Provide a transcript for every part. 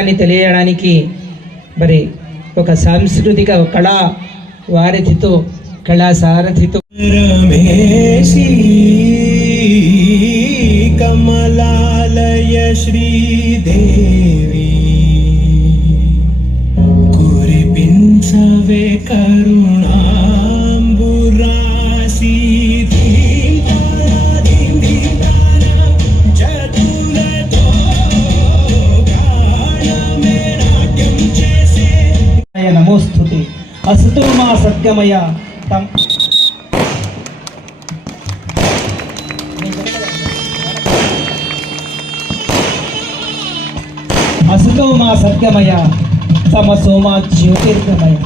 గౌరవాన్ని తెలియడానికి మరి ఒక సాంస్కృతిక కళా వారధితో కళా సారథితో. కమలాలయ శ్రీదేవి సద్గమయ అసతో మా సత్యమయ తమసో మా జ్యోతిర్గమయ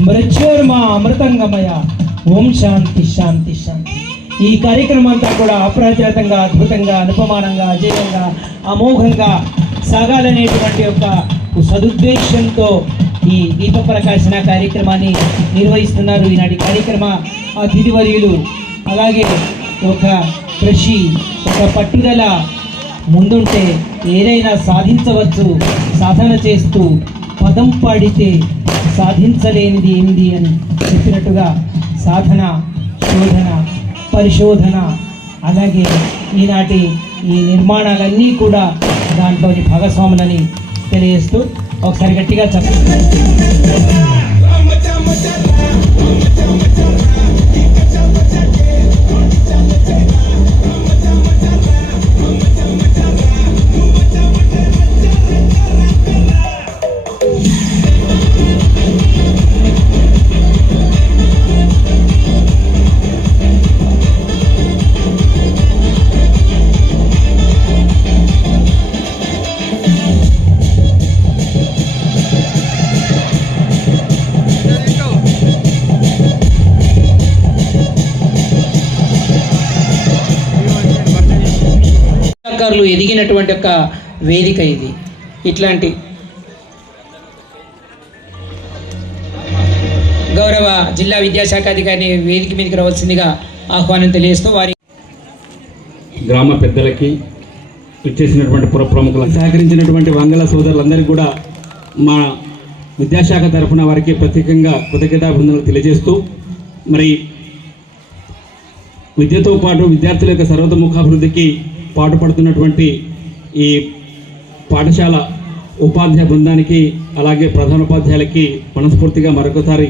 మృత్యోర్మా అమృతంగమయ ఓం శాంతి శాంతి శాంతి. ఈ కార్యక్రమం అంతా కూడా అప్రతిరతంగా అద్భుతంగా అనుపమానంగా అజేయంగా అమోఘంగా సాగాలనేటువంటి యొక్క సదుద్దేశంతో ఈ దీప ప్రకాశన కార్యక్రమాన్ని నిర్వహిస్తున్నారు. ఈనాటి కార్యక్రమ అతిథివర్యులు. అలాగే ఒక కృషి ఒక పట్టుదల ముందుంటే ఏదైనా సాధించవచ్చు. సాధన చేస్తూ పదం పాడితే సాధించలేనిది ఏంది అని చెప్పినట్టుగా సాధన శోధన పరిశోధన అలాగే ఈనాటి ఈ నిర్మాణాలన్నీ కూడా దాంట్లోని భాగస్వాములని తెలియజేస్తూ ఒకసారి గట్టిగా చెప్పండి ఎదిగినటువంటి ఒక వేదిక ఇది. ఇట్లాంటి గౌరవ జిల్లా విద్యాశాఖ అధికారిని వేదిక మీదకి రావాల్సిందిగా ఆహ్వానం తెలియజేస్తూ వారి గ్రామ పెద్దలకి ఇచ్చేసినటువంటి పుర ప్రముఖులకు సహకరించినటువంటి వంగల సోదరులందరికీ కూడా మా విద్యాశాఖ తరఫున వారికి ప్రత్యేకంగా కృతజ్ఞతాభివందనలు తెలియజేస్తూ మరి విద్యతో పాటు విద్యార్థుల యొక్క సర్వతముఖాభివృద్ధికి పాటుపడుతున్నటువంటి ఈ పాఠశాల ఉపాధ్యాయ బృందానికి అలాగే ప్రధానోపాధ్యాయులకి మనస్ఫూర్తిగా మరొకసారి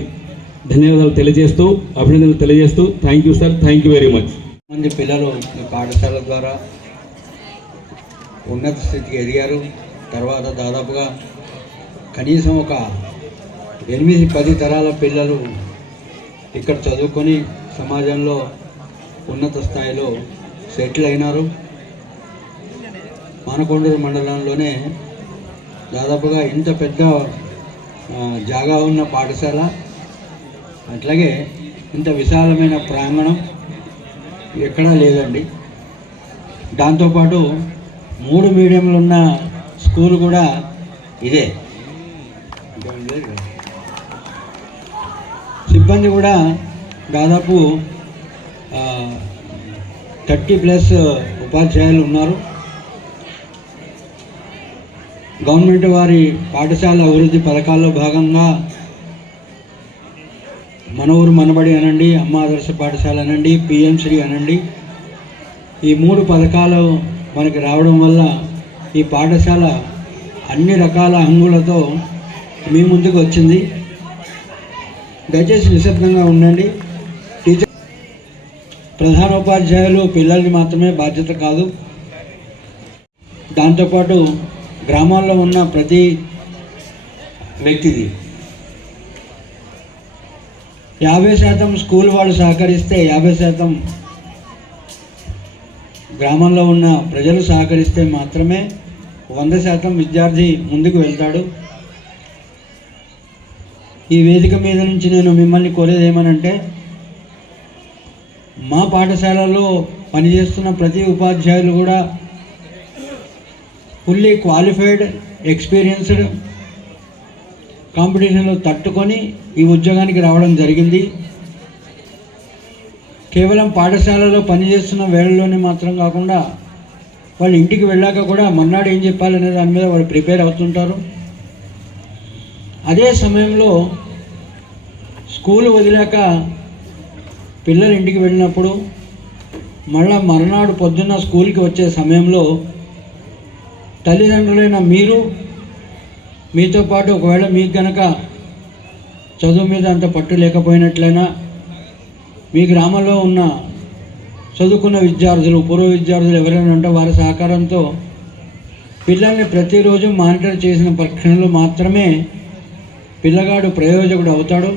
ధన్యవాదాలు తెలియజేస్తూ అభినందనలు తెలియజేస్తూ thank you sir thank you very much మంది పిల్లలు పాఠశాల ద్వారా ఉన్నత స్థితికి ఎదిగారు. తర్వాత దాదాపుగా కనీసం ఒక ఎనిమిది పది తరాల పిల్లలు ఇక్కడ చదువుకొని సమాజంలో ఉన్నత స్థాయిలో సెటిల్ అయినారు. మానకొండూరు మండలంలోనే దాదాపుగా ఇంత పెద్ద జాగా ఉన్న పాఠశాల. అట్లాగే ఇంత విశాలమైన ప్రాంగణం ఎక్కడా లేదండి. దాంతోపాటు మూడు మీడియంలు ఉన్న స్కూల్ కూడా ఇదే. సిబ్బంది కూడా దాదాపు థర్టీ ప్లస్ ఉపాధ్యాయులు ఉన్నారు. గవర్నమెంట్ వారి పాఠశాల అభివృద్ధి పథకాల్లో భాగంగా మన ఊరు మనబడి అనండి అమ్మ ఆదర్శ పాఠశాల అనండి పిఎంశ్రీ అనండి. ఈ మూడు పథకాలు మనకి రావడం వల్ల ఈ పాఠశాల అన్ని రకాల హంగులతో మీ ముందుకు వచ్చింది. దయచేసి నిశ్శబ్దంగా ఉండండి. టీచర్ ప్రధానోపాధ్యాయులు పిల్లల్ని మాత్రమే బాధ్యత కాదు. దాంతోపాటు గ్రామాల్లో ఉన్న ప్రతి వ్యక్తిది. యాభై శాతం స్కూల్ వాళ్ళు సహకరిస్తే యాభై శాతం గ్రామంలో ఉన్న ప్రజలు సహకరిస్తే మాత్రమే వంద శాతం విద్యార్థి ముందుకు వెళ్తాడు. ఈ వేదిక మీద నుంచి నేను మిమ్మల్ని కోరేది ఏమనంటే మా పాఠశాలలో పనిచేస్తున్న ప్రతి ఉపాధ్యాయులు కూడా ఫుల్లీ క్వాలిఫైడ్ ఎక్స్పీరియన్స్డ్ కాంపిటీషన్లో తట్టుకొని ఈ ఉద్యోగానికి రావడం జరిగింది. కేవలం పాఠశాలలో పనిచేస్తున్న వేళల్లోనే మాత్రం కాకుండా వాళ్ళు ఇంటికి వెళ్ళాక కూడా మొన్నాడు ఏం చెప్పాలనే దాని మీద వాళ్ళు ప్రిపేర్ అవుతుంటారు. అదే సమయంలో స్కూల్ వదిలాక పిల్లలు ఇంటికి వెళ్ళినప్పుడు మళ్ళా మరునాడు పొద్దున్న స్కూల్కి వచ్చే సమయంలో తల్లిదండ్రులైన మీరు మీతో పాటు ఒకవేళ మీకు గనక చదువు మీద అంత పట్టు లేకపోయినట్లయినా మీ గ్రామంలో ఉన్న చదువుకున్న విద్యార్థులు పూర్వ విద్యార్థులు ఎవరైనా ఉంటే వారి సహకారంతో పిల్లల్ని ప్రతిరోజు మానిటర్ చేసిన పరీక్షలు మాత్రమే పిల్లగాడు ప్రయోజకుడు అవుతాడు.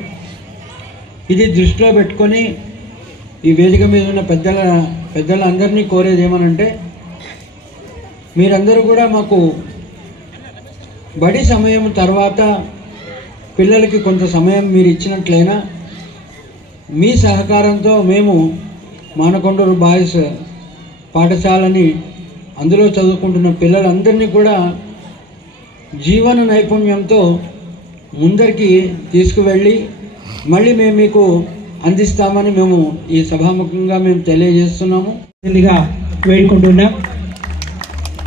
ఇది దృష్టిలో పెట్టుకొని ఈ వేదిక మీద ఉన్న పెద్దల పెద్దలందరినీ కోరేది ఏమనంటే మీరందరూ కూడా మాకు బడి సమయం తర్వాత పిల్లలకి కొంత సమయం మీరు ఇచ్చినట్లయినా మీ సహకారంతో మేము మానకొండూరు బాయ్స్ పాఠశాలని అందులో చదువుకుంటున్న పిల్లలందరినీ కూడా జీవన నైపుణ్యంతో ముందరికి తీసుకువెళ్ళి మళ్ళీ మేము మీకు అందిస్తామని మేము ఈ సభాముఖంగా మేము తెలియజేస్తున్నాము. వేడుకుంటున్నాం.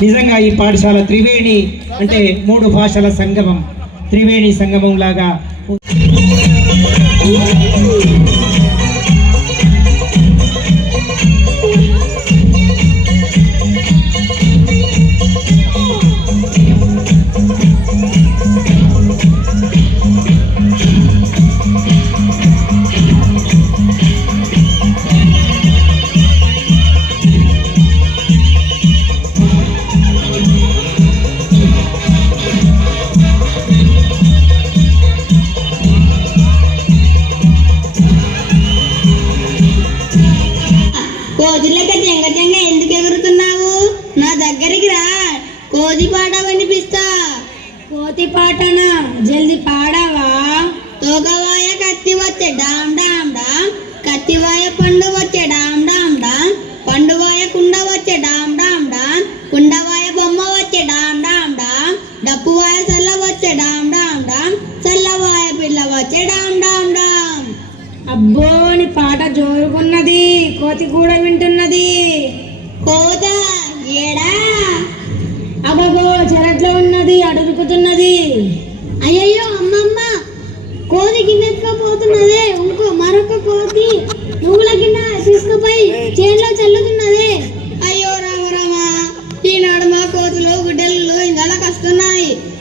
నిజంగా ఈ పాఠశాల త్రివేణి అంటే మూడు భాషల సంగమం త్రివేణి సంగమం లాగా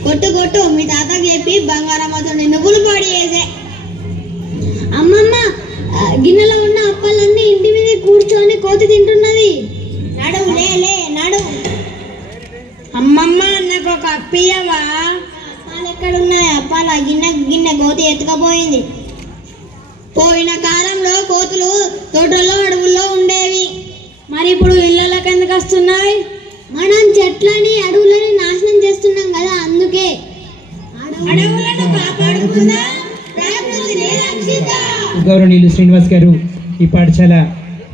కొట్టు కొట్టు మీ తాతకి చెప్పి బంగారం అతని నువ్వులు పాడి చేసే. అమ్మమ్మ ఆ, గిన్నెలో ఉన్న అప్పాలన్నీ ఇంటి మీద కూర్చొని కోతి తింటున్నది. నడువు లే లే నడువు. అమ్మమ్మ నాకు ఒక అప్పియవా అప్పాలు ఎక్కడున్నాయి? అప్పాల గిన్నె గిన్నె కోతి ఎత్తుకపోయింది. పోయిన కాలంలో కోతులు తోటల్లో అడవుల్లో ఉండేవి. మరి ఇప్పుడు ఇళ్ళకి ఎందుకు వస్తున్నాయి? మనం చెట్లని అడవులని కదా అందుకే. అడవులను కాపాడుకుందాం? ప్రకృతిని రక్షిద్దాం గౌరవనీయులు శ్రీనివాస్ గారు ఈ పాఠశాల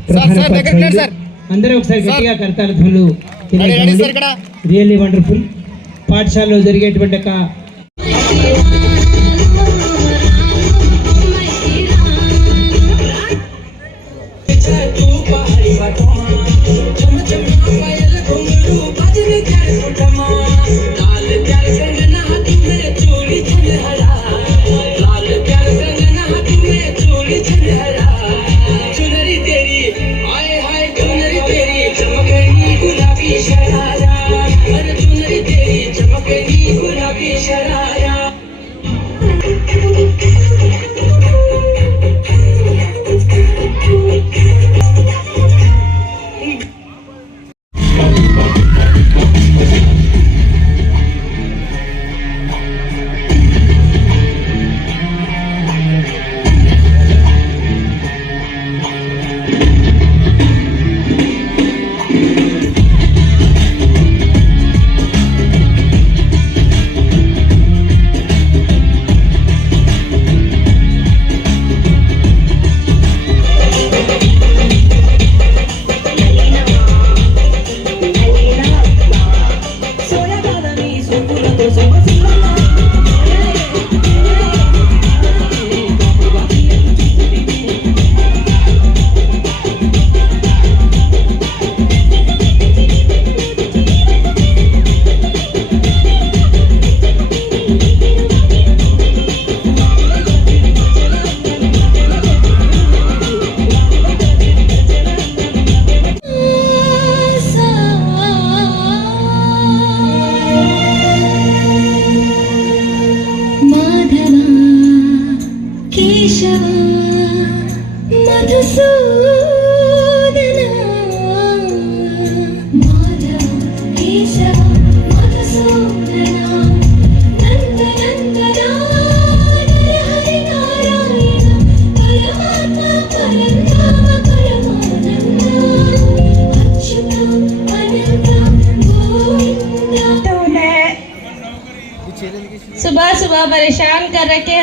ప్రధాన ఉపాధ్యాయులు అందరూ ఒకసారి గట్టిగా కర్తాల ధ్వనులు రియల్లీ వండర్ఫుల్ పాఠశాలలో జరిగేటువంటి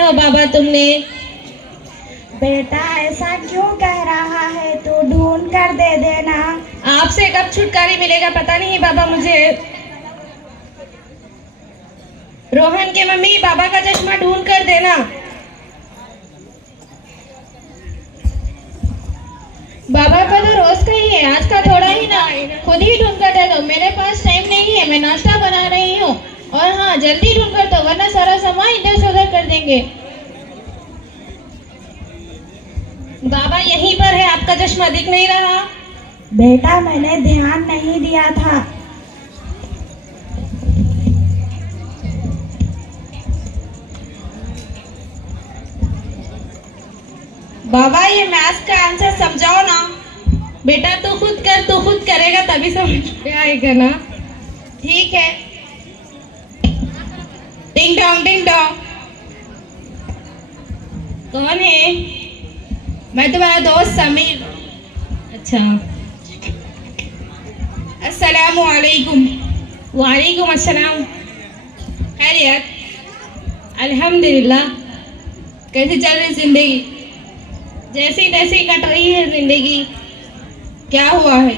हो बाबा तुमने। बेटा ऐसा क्यों कह रहा है? तू ढूंढ कर दे देना। आपसे कब छुटकारा मिलेगा पता नहीं बाबा मुझे। रोहन के मम्मी बाबा का चश्मा ढूंढ कर देना। बाबा का तो रोज का ही है आज का थोड़ा ही ना। खुद ही ढूंढ कर दे दो। मेरे पास टाइम नहीं है मैं नाश्ता बना रही हूँ। और हाँ जल्दी ढूंढ कर दो वरना सारा सामान इधर से उधर कर देंगे। बाबा यहीं पर है आपका चश्मा दिख नहीं रहा। बेटा मैंने ध्यान नहीं दिया था। बाबा ये मैथ्स का आंसर समझाओ ना। बेटा तू खुद कर तू खुद करेगा तभी समझ में आएगा ना। ठीक है। टिंग टोंग टिंग टोंग कौन है? मैं तुम्हारा दोस्त समीर। अच्छा। अस्सलाम वालेकुम वालेकुम अस्सलाम। खैरियत। अल्हम्दुलिल्लाह। कैसी चल रही ज़िंदगी? जैसी तैसी कट रही है ज़िंदगी। क्या हुआ है?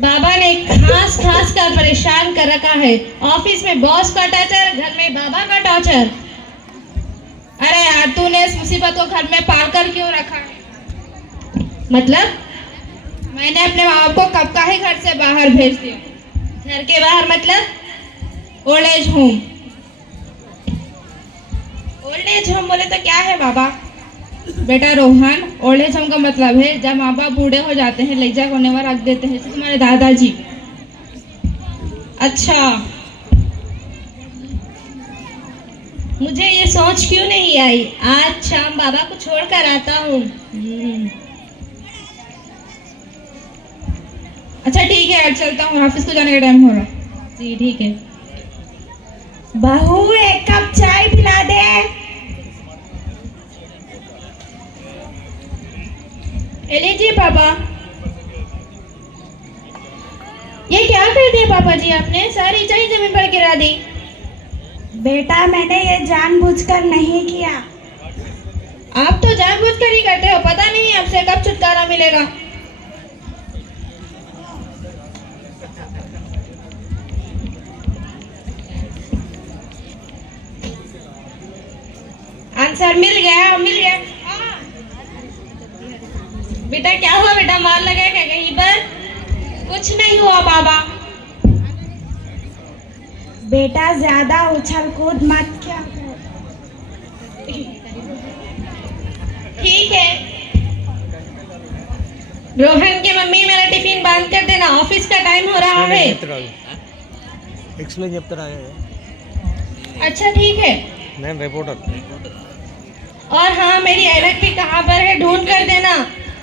बाबा ने खास खास कर परेशान कर रखा है। ऑफ़िस में बॉस का टॉर्चर घर में बाबा का टॉर्चर अरे यार, तूने इस मुसीबत को घर में पाल कर क्यों रखा है? मतलब? मैंने अपने माँ बाप को कब का ही घर से बाहर भेज दिया। घर के बाहर मतलब? Old age home old age home बोले तो क्या है बाबा? बेटा रोहन ओल्ड एज होम का मतलब है, जब माँ बाप बूढ़े हो जाते हैं लज्जा होने पर रख देते हैं, जैसे तुम्हारे दादाजी। अच्छा। मुझे ये सोच क्यों नहीं आई? आज शाम बाबा को छोड़ कर आता हूँ। अच्छा ठीक है चलता हूँ, ऑफ़िस को जाने का टाइम हो रहा। जी, ठीक है। बहू, एक कप चाय पिला दे। ये लीजिए पापा ये क्या कर दिया पापा जी आपने? सारी चाय ज़मीन पर गिरा दी। बेटा मैंने ये जानबूझकर नहीं किया। आप तो जानबूझकर ही करते हो पता नहीं आपसे कब छुटकारा मिलेगा। आंसर मिल गया मिल गया। बेटा क्या हुआ बेटा? मार लगा क्या? कहीं पर? कुछ नहीं हुआ बाबा। बेटा ज़्यादा उछल कूद मत क्या ठीक है। रोहन के मम्मी मेरा टिफ़िन बंद कर देना। ऑफ़िस का टाइम हो रहा है। एक्सप्लेन जब आए हैं। अच्छा ठीक है। मैम रिपोर्टर और हाँ मेरी अलग भी कहाँ पर है? ढूंढ कर देना।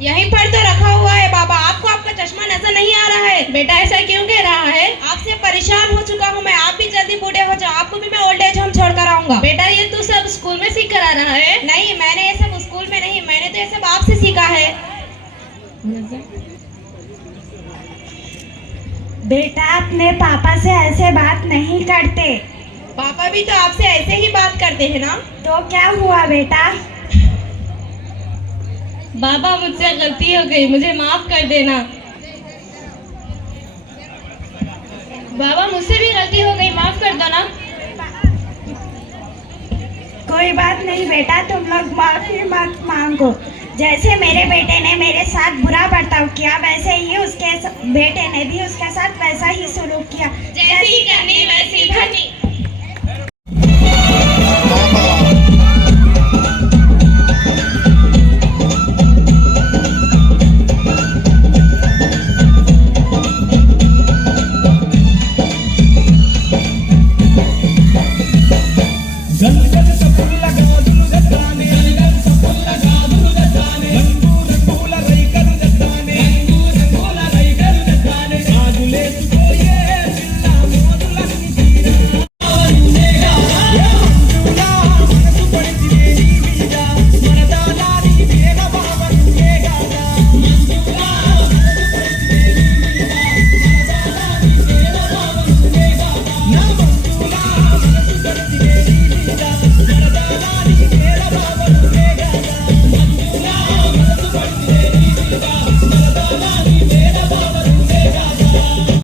यहीं पर तो रखा हुआ है बाबा। आपको आपका चश्मा नज़र नहीं आ रहा है। बेटा ऐसा क्यों कह रहा है? आपसे परेशान हो चुका हूँ मैं। आप भी जल्दी बूढ़े हो जाओ। आपको भी मैं ओल्ड एज होम छोड़ कर आऊँगा। बेटा ये तू सब स्कूल में सीख कर आ रहा है? नहीं मैंने ये सब स्कूल में नहीं। मैंने तो ये सब आपसे सीखा है। बेटा अपने पापा से ऐसे बात नहीं करते। पापा भी तो आपसे ऐसे ही बात करते हैं ना? तो क्या हुआ बेटा? बाबा मुझसे गलती हो गई, मुझे माफ़ कर देना। बाबा मुझसे भी गलती हो गई, माफ़ कर दो ना। कोई बात नहीं बेटा, तुम लोग माफ़ी मत मांगो। जैसे मेरे बेटे ने मेरे साथ बुरा बर्ताव किया, वैसे ही उसके बेटे ने भी उसके साथ वैसा